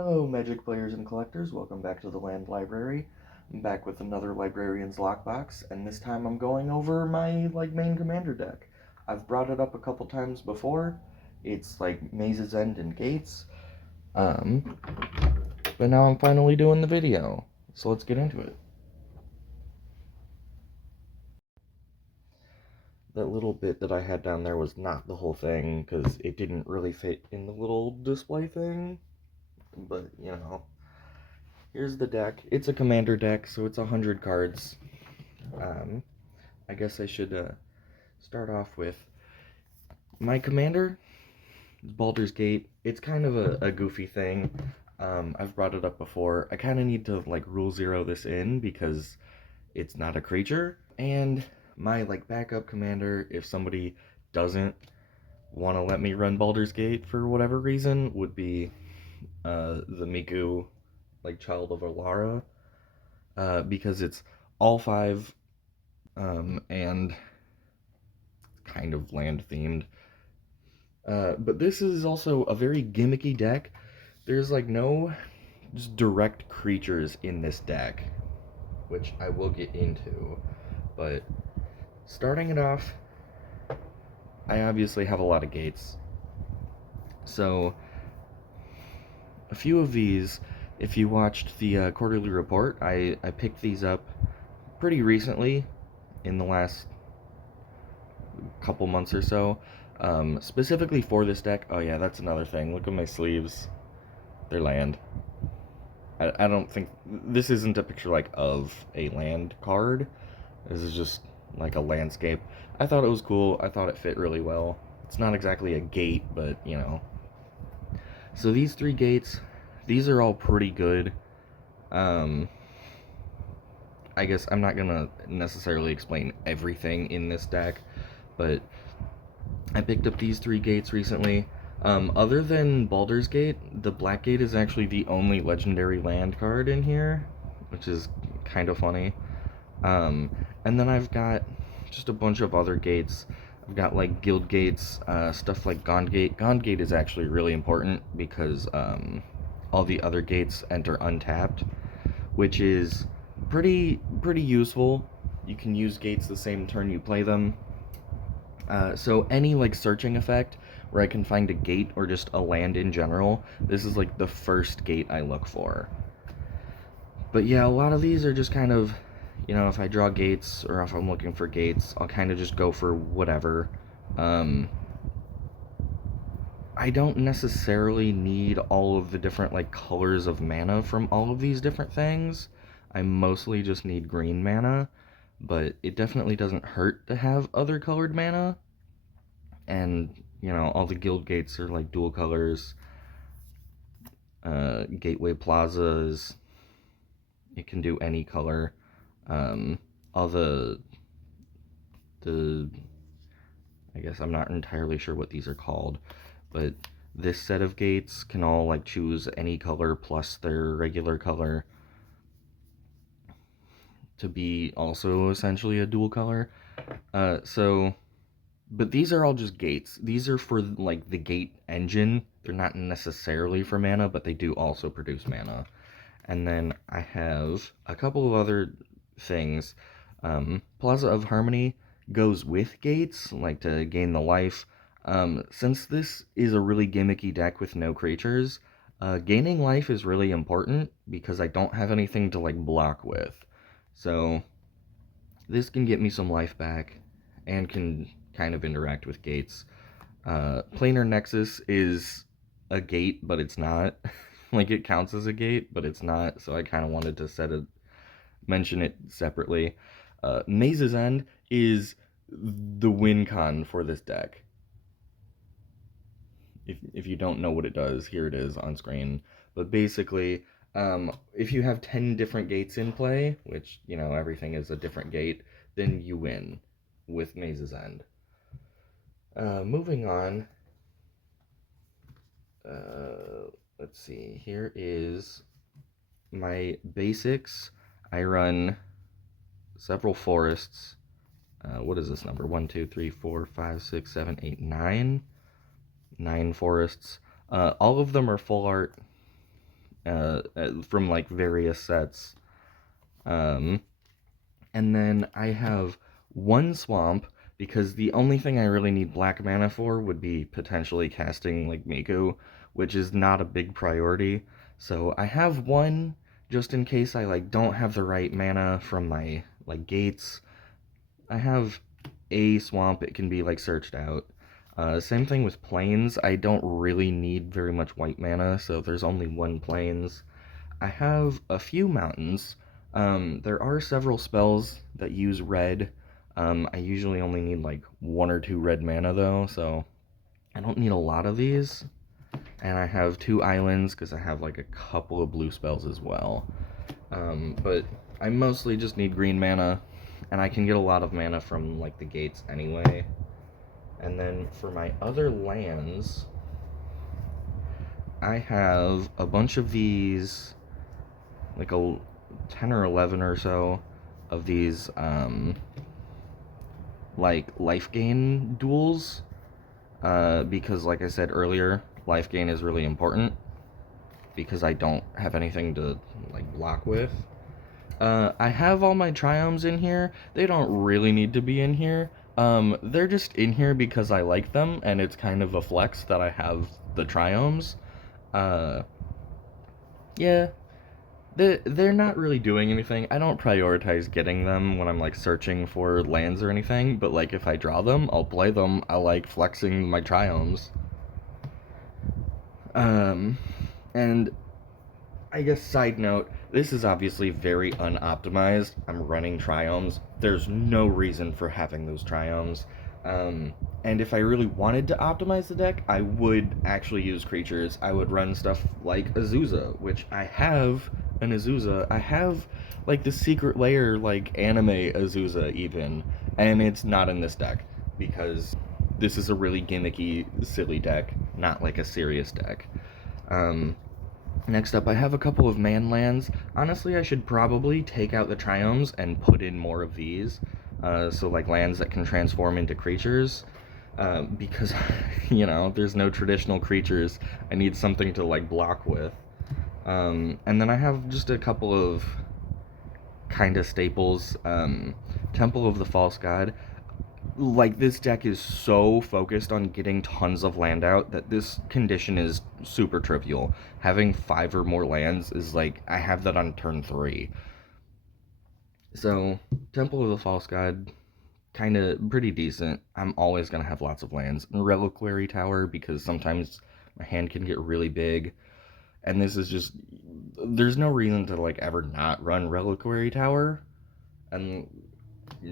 Hello, Magic players and collectors. Welcome back to the Land Library. I'm back with another Librarian's Lockbox, and this time I'm going over my main commander deck. I've brought it up a couple times before. It's like Maze's End and Gates. Um, but now I'm finally doing the video. So let's get into it. That little bit that I had down there was not the whole thing because it didn't really fit in the little display thing. But, here's the deck. It's a commander deck, so it's 100 cards. I guess I should start off with my commander, Baldur's Gate. It's kind of a goofy thing. I've brought it up before. I kind of need to rule zero this in because it's not a creature. And my backup commander, if somebody doesn't want to let me run Baldur's Gate for whatever reason, would be the Miku, Child of Alara, because it's all five, and kind of land themed. But this is also a very gimmicky deck. There's no just direct creatures in this deck, which I will get into. But starting it off, I obviously have a lot of gates. So a few of these, if you watched the quarterly report, I picked these up pretty recently in the last couple months or so, specifically for this deck. Oh yeah, that's another thing. Look at my sleeves. They're land. I don't think this isn't a picture of a land card. This is just a landscape. I thought it was cool. I thought it fit really well. It's not exactly a gate, but So these three gates, these are all pretty good. I guess I'm not gonna necessarily explain everything in this deck, but I picked up these three gates recently. Other than Baldur's Gate, the Black Gate is actually the only legendary land card in here, which is kind of funny. And then I've got just a bunch of other gates. I've got guild gates, stuff like Gond Gate. Gond Gate is actually really important because all the other gates enter untapped, which is pretty useful. You can use gates the same turn you play them. So any searching effect where I can find a gate or just a land in general, this is the first gate I look for. But yeah, a lot of these are just kind of, if I draw gates or if I'm looking for gates, I'll kind of just go for whatever. I don't necessarily need all of the different colors of mana from all of these different things. I mostly just need green mana, but it definitely doesn't hurt to have other colored mana. And all the guild gates are dual colors. Gateway plazas, it can do any color. All the I guess I'm not entirely sure what these are called, but this set of gates can all choose any color plus their regular color to be also essentially a dual color. But these are all just gates. These are for the gate engine. They're not necessarily for mana, but they do also produce mana. And then I have a couple of other things. Plaza of Harmony goes with gates, to gain the life. Since this is a really gimmicky deck with no creatures, gaining life is really important because I don't have anything to block with. So this can get me some life back and can kind of interact with gates. Planar Nexus is a gate, but it's not. It counts as a gate, but it's not, so I kind of wanted to mention it separately. Maze's End is the win con for this deck. If you don't know what it does, here it is on screen. But basically, if you have 10 different gates in play, which, everything is a different gate, then you win with Maze's End. Moving on, let's see, here is my basics. I run several forests. What is this number? 1, 2, 3, 4, 5, 6, 7, 8, 9. 9 forests. All of them are full art. from like various sets. And then I have one swamp because the only thing I really need black mana for would be potentially casting like Miku, which is not a big priority. So I have one just in case I like don't have the right mana from my like gates. I have a swamp, it can be like searched out. Same thing with plains. I don't really need very much white mana, so there's only one plains. I have a few mountains. There are several spells that use red. I usually only need like one or two red mana though, so I don't need a lot of these. And I have two islands because I have like a couple of blue spells as well. But I mostly just need green mana, and I can get a lot of mana from like the gates anyway. And then for my other lands, I have a bunch of these, like a 10 or 11 or so of these like life gain duels, because like I said earlier, life gain is really important because I don't have anything to like block with. I have all my triomes in here. They don't really need to be in here. They're just in here because I like them, and it's kind of a flex that I have the triomes. Uh, yeah, they're not really doing anything. I don't prioritize getting them when I'm like searching for lands or anything, but like if I draw them, I'll play them. I like flexing my triomes. Um, and I guess side note, this is obviously very unoptimized. I'm running triomes. There's no reason for having those triomes. And if I really wanted to optimize the deck, I would actually use creatures. I would run stuff like Azusa, which I have an Azusa. I have like the secret layer, like anime Azusa even, and it's not in this deck because this is a really gimmicky, silly deck, not like a serious deck. Um, Next up, I have a couple of man lands. Honestly, I should probably take out the triomes and put in more of these. So, like lands that can transform into creatures. Because, you know, there's no traditional creatures. I need something to, like, block with. And then I have just a couple of kind of staples. Temple of the False God. Like, this deck is so focused on getting tons of land out that this condition is super trivial. Having 5 or more lands is like, I have that on turn 3. So, Temple of the False God, kind of pretty decent. I'm always going to have lots of lands. Reliquary Tower, because sometimes my hand can get really big. And this is just, there's no reason to like ever not run Reliquary Tower. And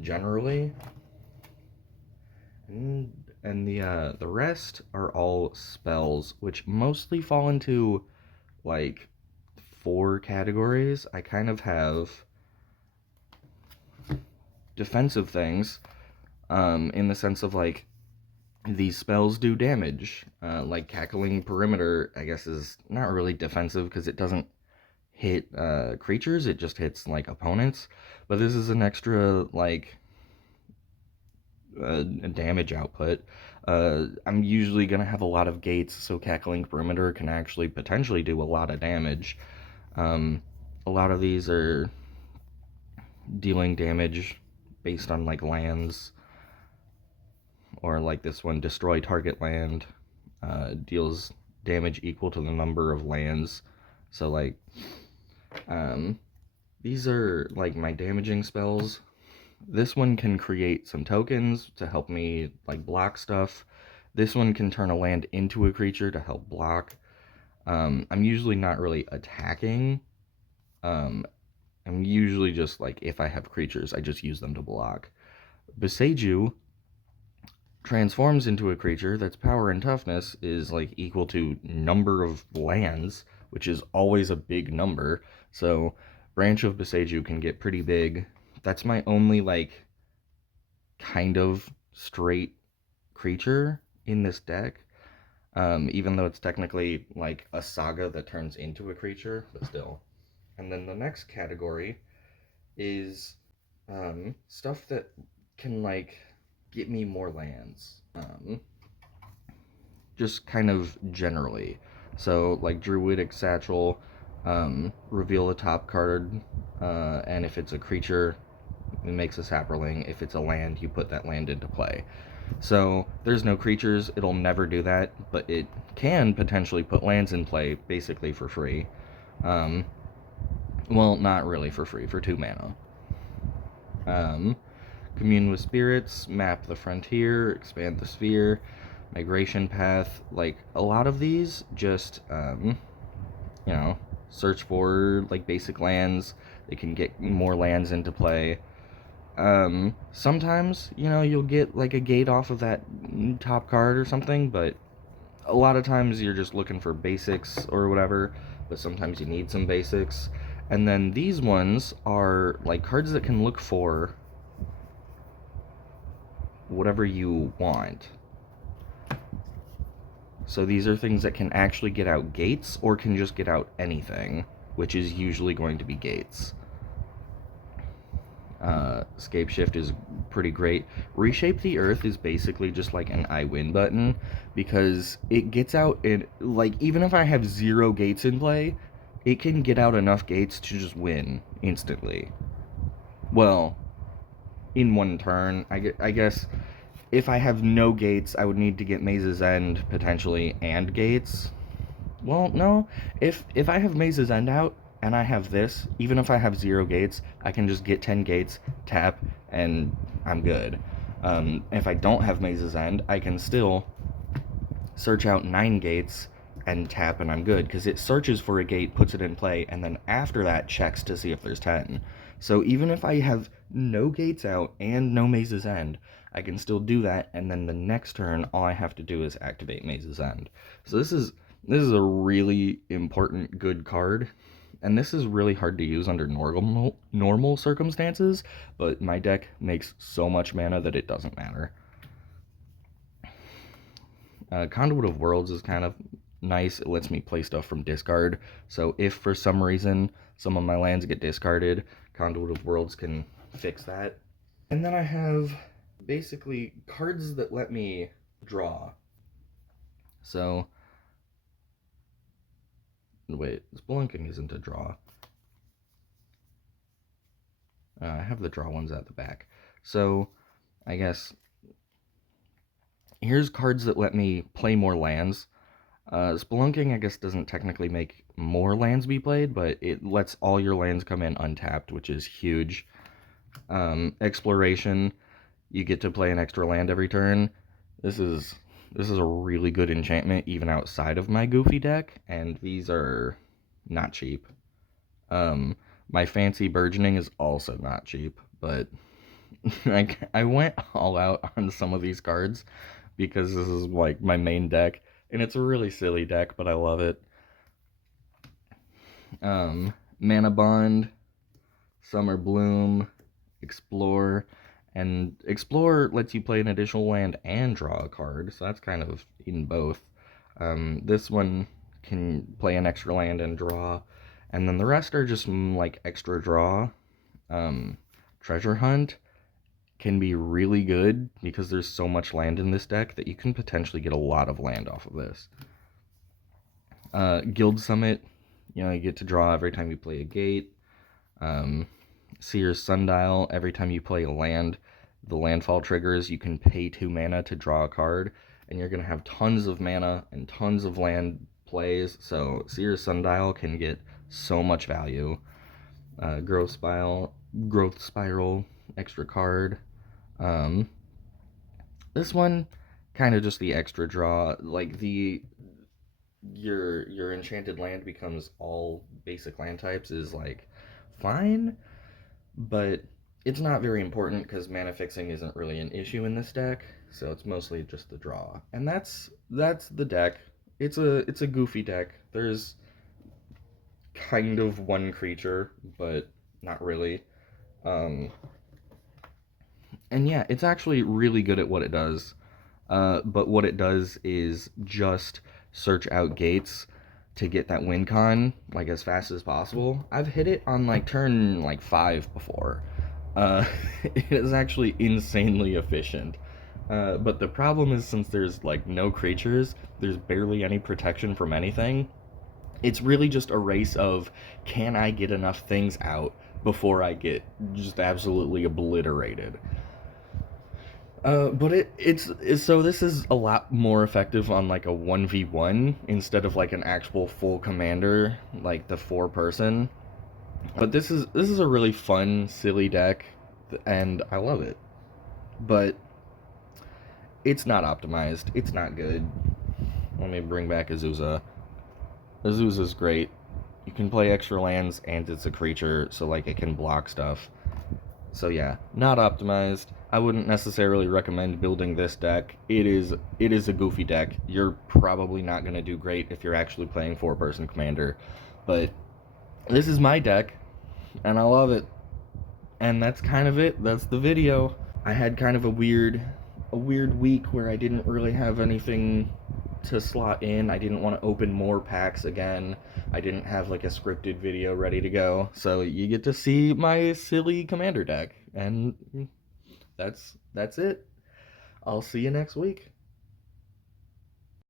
generally, and the rest are all spells, which mostly fall into like 4 categories. I kind of have defensive things, in the sense of like these spells do damage. Like Cackling Perimeter, I guess, is not really defensive because it doesn't hit creatures, it just hits like opponents. But this is an extra like damage output. I'm usually going to have a lot of gates, so Cackling Perimeter can actually potentially do a lot of damage. A lot of these are dealing damage based on like lands, or like this one, Destroy Target Land, deals damage equal to the number of lands. So like, these are like my damaging spells. This one can create some tokens to help me like block stuff. This one can turn a land into a creature to help block. I'm usually not really attacking. I'm usually just like, if I have creatures, I just use them to block. Beseiju transforms into a creature that's power and toughness is like equal to number of lands, which is always a big number. So Branch of Beseiju can get pretty big. That's my only like kind of straight creature in this deck. Even though it's technically like a saga that turns into a creature, but still. And then the next category is stuff that can like get me more lands. Just kind of generally. So like Druidic Satchel, reveal the top card, and if it's a creature, it makes a sapperling. If it's a land, you put that land into play. So there's no creatures, it'll never do that, but it can potentially put lands in play basically for free. Um, well, not really for free, for 2 mana. Commune with spirits, map the frontier, expand the sphere, migration path. Like, a lot of these just, you know, search for, like, basic lands. They can get more lands into play. Sometimes, you know, you'll get, like, a gate off of that top card or something, but a lot of times you're just looking for basics or whatever, but sometimes you need some basics. And then these ones are, like, cards that can look for whatever you want. So these are things that can actually get out gates or can just get out anything, which is usually going to be gates. Scape Shift is pretty great. Reshape the Earth is basically just like an I win button, because it gets out in, like, even if I have 0 gates in play, it can get out enough gates to just win instantly. Well, in 1 turn, I guess if I have no gates, I would need to get Maze's End potentially and gates. Well, no. If I have Maze's End out and I have this, even if I have 0 gates, I can just get 10 gates, tap, and I'm good. If I don't have Maze's End, I can still search out 9 gates and tap, and I'm good, because it searches for a gate, puts it in play, and then after that checks to see if there's 10. So even if I have no gates out and no Maze's End, I can still do that, and then the next turn, all I have to do is activate Maze's End. So this is a really important, good card, and this is really hard to use under normal circumstances, but my deck makes so much mana that it doesn't matter. Conduit of Worlds is kind of nice. It lets me play stuff from discard, so if for some reason some of my lands get discarded, Conduit of Worlds can fix that. And then I have basically cards that let me draw. So, wait, Spelunking isn't a draw. I have the draw ones at the back. So, I guess here's cards that let me play more lands. Spelunking, I guess, doesn't technically make more lands be played, but it lets all your lands come in untapped, which is huge. Exploration, you get to play an extra land every turn. This is a really good enchantment even outside of my goofy deck, and these are not cheap. My Fancy Burgeoning is also not cheap, but I went all out on some of these cards because this is like my main deck, and it's a really silly deck, but I love it. Mana Bond, Summer Bloom, Explore, and Explore lets you play an additional land and draw a card, so that's kind of in both. This one can play an extra land and draw, and then the rest are just like extra draw. Treasure Hunt can be really good because there's so much land in this deck that you can potentially get a lot of land off of this. Guild Summit, you know, you get to draw every time you play a gate. Seer's Sundial, every time you play a land, the landfall triggers, you can pay 2 mana to draw a card, and you're going to have tons of mana and tons of land plays, so Seer's Sundial can get so much value. Growth Spiral, extra card. This one, kind of just the extra draw, like your enchanted land becomes all basic land types is like fine, but it's not very important because mana fixing isn't really an issue in this deck, so it's mostly just the draw. And that's the deck. It's a goofy deck. There's kind of 1 creature, but not really. And yeah, it's actually really good at what it does. But what it does is just search out gates to get that win con like as fast as possible. I've hit it on like turn like 5 before. It is actually insanely efficient. But the problem is, since there's like no creatures, there's barely any protection from anything. It's really just a race of, can I get enough things out before I get just absolutely obliterated. But it's so this is a lot more effective on like a 1v1 instead of like an actual full commander, like the 4 person. But this is a really fun, silly deck, and I love it. But it's not optimized. It's not good. Let me bring back Azusa. Azusa's great. You can play extra lands, and it's a creature, so like it can block stuff. So yeah, not optimized. I wouldn't necessarily recommend building this deck. It is a goofy deck. You're probably not going to do great if you're actually playing 4 person commander. But this is my deck, and I love it. And that's kind of it. That's the video. I had kind of a weird week where I didn't really have anything to slot in. I didn't want to open more packs again. I didn't have like a scripted video ready to go. So you get to see my silly commander deck. And that's it. I'll see you next week.